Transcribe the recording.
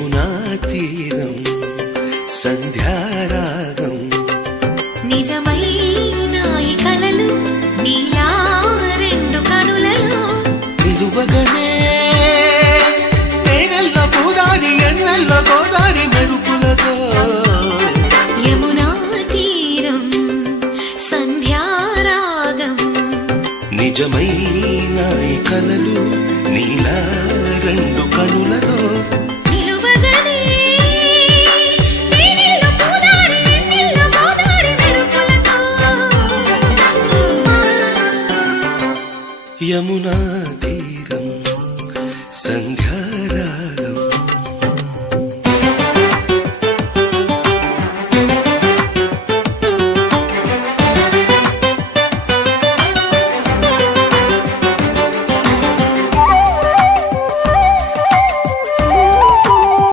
తీరం సంధ్యారాగం నిజమైన ఈ కలలు నీలా రెండు కనులలో నిలువగనే తేనెల్లో గోదారి ఎన్నెల్లో గోదారి మెరుపులతో యమునా తీరం సంధ్యారాగం నిజమైన ఈ కలలు నీలా రెండు కనులలో